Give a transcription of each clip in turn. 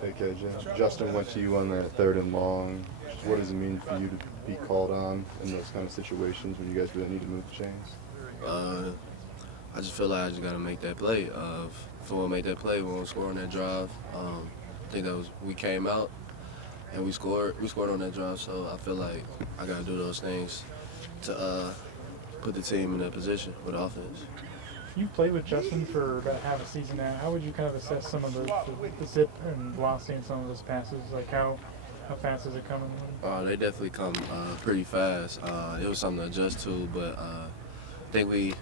Hey KJ, Justin went to you on that 3rd and long. What does it mean for you to be called on in those kind of situations when you guys really need to move the chains? Uh, I just feel like I just got to make that play. If we want to make that play, we want to score on that drive. I think that was we came out and we scored. We scored on that drive, so I feel like I got to do those things to put the team in that position with offense. You've played with Justin for about half a season now. How would you kind of assess some of the zip and velocity in some of those passes? Like how fast is it coming? They definitely come pretty fast. It was something to adjust to, but I think we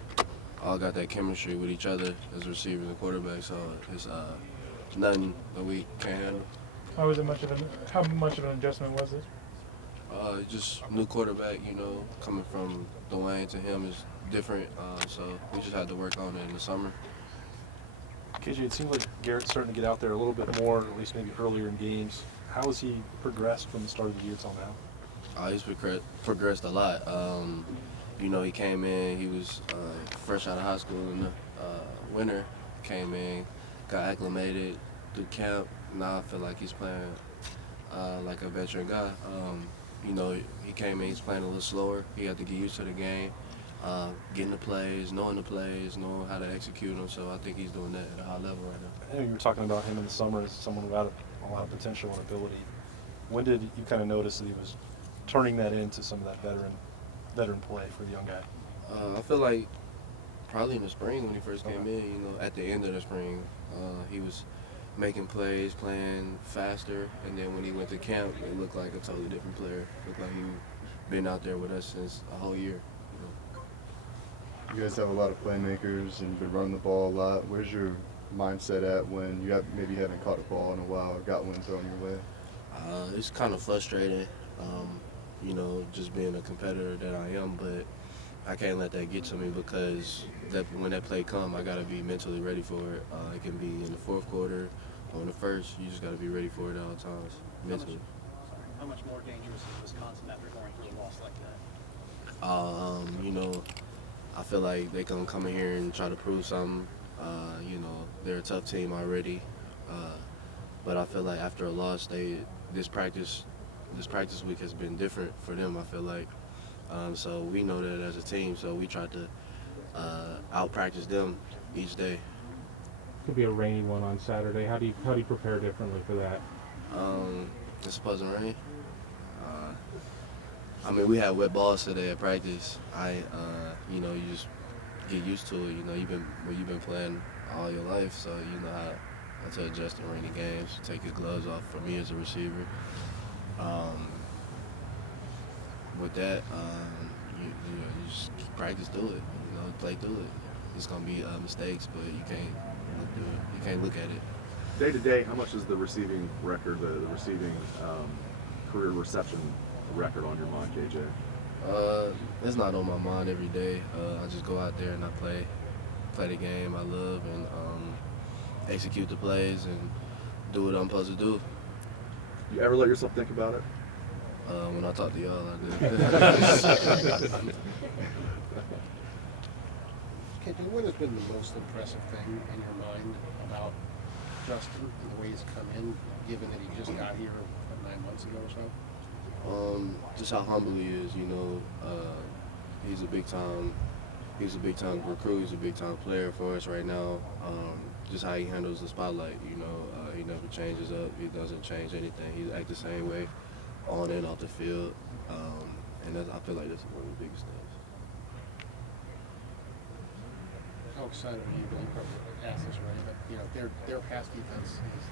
all got that chemistry with each other as receivers and quarterbacks, so it's nothing that we can't handle. How much of an adjustment was it? Just new quarterback, coming from Dwayne to him is different, so we just had to work on it in the summer. KJ, it seems like Garrett's starting to get out there a little bit more, at least maybe earlier in games. How has he progressed from the start of the year till now? He's progressed a lot. He came in, he was fresh out of high school in the winter, came in, got acclimated through camp. Now I feel like he's playing like a veteran guy. He came in, he's playing a little slower. He had to get used to the game, getting the plays, knowing how to execute them. So I think he's doing that at a high level right now. I know you were talking about him in the summer as someone who had a lot of potential and ability. When did you kind of notice that he was turning that into some of that veteran play for the young guy? I feel like probably in the spring when he first came in, at the end of the spring, he was making plays, playing faster, and then when he went to camp, it looked like a totally different player. It looked like he'd been out there with us since a whole year. You guys have a lot of playmakers and been running the ball a lot. Where's your mindset at when maybe you haven't caught a ball in a while or got one thrown your way? It's kind of frustrating, just being a competitor that I am, but I can't let that get to me because when that play come, I got to be mentally ready for it. It can be in the fourth quarter or in the first. You just got to be ready for it at all times, mentally. How much more dangerous is Wisconsin after going through a loss like that? I feel like they can come in here and try to prove something. They're a tough team already, but I feel like after a loss, this practice week has been different for them. I feel like, so we know that as a team. So we try to out practice them each day. Could be a rainy one on Saturday. How do you prepare differently for that? It's supposed to rain. We had wet balls today at practice. You just get used to it. You've been playing all your life, so you know how to adjust in rainy games. Take your gloves off. For me as a receiver, with that, you just practice through it. Play through it. It's gonna be mistakes, but you can't look through it. You can't look at it. Day to day, how much is the receiving record, the receiving career reception record on your mind, KJ? It's not on my mind every day. I just go out there and I play the game I love and execute the plays and do what I'm supposed to do. You ever let yourself think about it? When I talk to y'all, I do. KJ, what has been the most impressive thing in your mind about Justin and the way he's come in, given that he just got here 9 months ago or so? Just how humble he is. He's a big time recruit. He's a big time player for us right now. Just how he handles the spotlight. He never changes up. He doesn't change anything. He acts the same way on and off the field, and I feel like that's one of the biggest things. How excited are you? You probably asked this already, but their pass defense is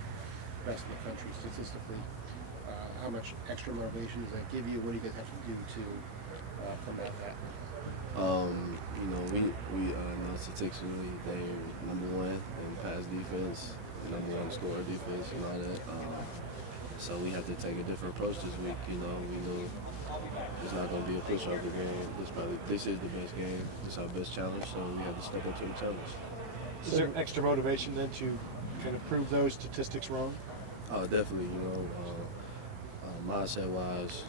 best in the country statistically. How much extra motivation does that give you? What do you guys have to do to combat that? We know statistically they're number one in pass defense, number one scorer defense, and all that. So we have to take a different approach this week. We know it's not going to be a pushover game. This is the best game. It's our best challenge, so we have to step up to the challenge. Is there extra motivation then to kind of prove those statistics wrong? Oh, definitely. Mindset-wise,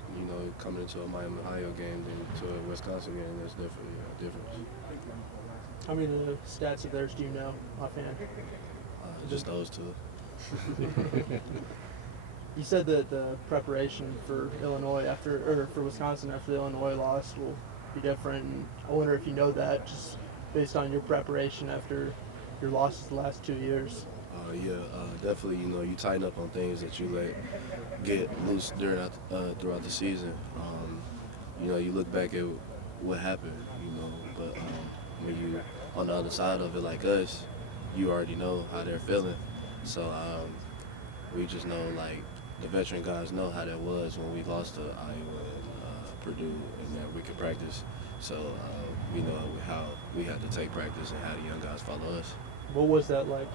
coming into a Miami Ohio game than to a Wisconsin game, that's definitely a difference. How many of the stats of theirs do you know offhand? Just those two. You said that the preparation for for Wisconsin after the Illinois loss will be different. And I wonder if you know that just based on your preparation after your losses the last 2 years. Definitely. You know, you tighten up on things that you let get loose throughout the season. You know, you look back at what happened. You know, but when you on the other side of it, like us, you already know how they're feeling. So we just know, like, the veteran guys know how that was when we lost to Iowa and Purdue, and that we could practice. So we know how we had to take practice and how the young guys follow us. What was that like?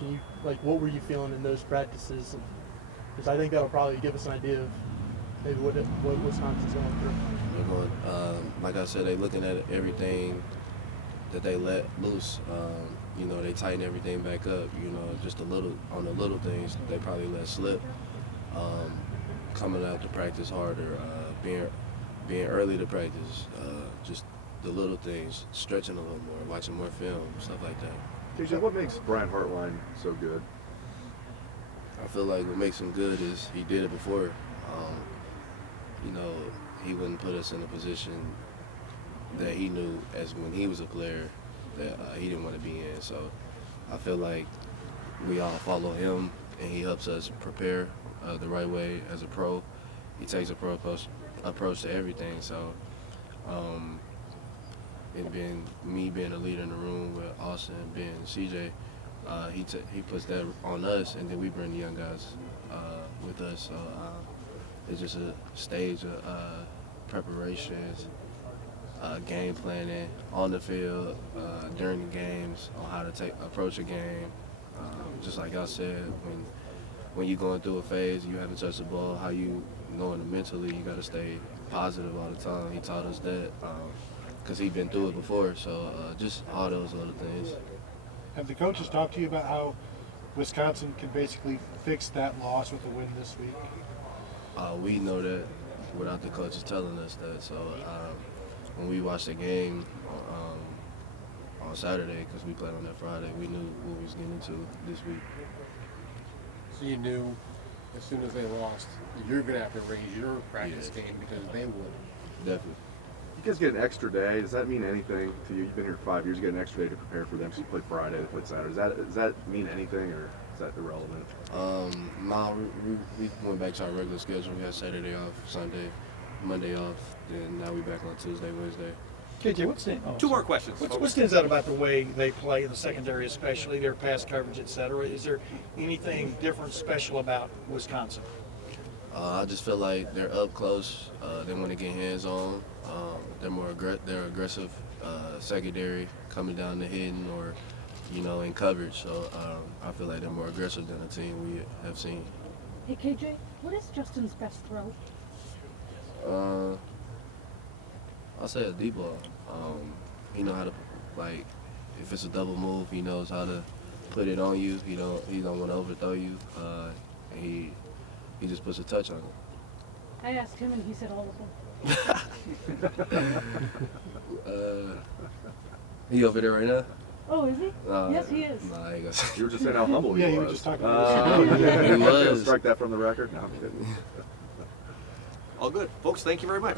What were you feeling in those practices? Because I think that'll probably give us an idea of maybe what Wisconsin's going through. They're going, like I said, they looking at everything that they let loose. You know, they tighten everything back up. You know, just on the little things they probably let slip. Coming out to practice harder, being early to practice, just the little things, stretching a little more, watching more film, stuff like that. KJ, what makes Brian Hartline so good? I feel like what makes him good is he did it before. You know, he wouldn't put us in a position that he knew as when he was a player that he didn't want to be in. So I feel like we all follow him, and he helps us prepare the right way as a pro. He takes a pro approach to everything. So and being a leader in the room with Austin, being CJ, he puts that on us, and then we bring the young guys with us. So it's just a stage of preparations, game planning on the field, during the games, on how to approach a game. Just like I said, when you're going through a phase, you haven't touched the ball, how you knowing mentally, you got to stay positive all the time. He taught us that because he'd been through it before. So just all those little things. Have the coaches talked to you about how Wisconsin can basically fix that loss with a win this week? We know that without the coaches telling us that. So when we watched the game on Saturday, because we played on that Friday, we knew what we was getting into this week. So you knew as soon as they lost, you're going to have to raise your practice game because they would. Definitely. You guys get an extra day. Does that mean anything to you? You've been here 5 years. You get an extra day to prepare for them because you played Friday, they played Saturday. Does that mean anything, or is that irrelevant? No, we went back to our regular schedule. We had Saturday off, Sunday, Monday off, then now we back on Tuesday, Wednesday. KJ, two more questions. What stands out about the way they play in the secondary, especially their pass coverage, et cetera? Is there anything different, special about Wisconsin? I just feel like they're up close. They want to get hands on. They're aggressive secondary, coming down the hidden or, in coverage. So I feel like they're more aggressive than the team we have seen. Hey KJ, what is Justin's best throw? I'll say a deep ball. He know how to, like, if it's a double move, he knows how to put it on you. He don't want to overthrow you. He just puts a touch on it. I asked him and he said all of them. He over there right now? Oh, is he? Yes, he is. Nah, I ain't gonna say. You were just saying how humble he was. Yeah, you were just talking about He was. Strike that from the record? No, I'm kidding. All good. Folks, thank you very much.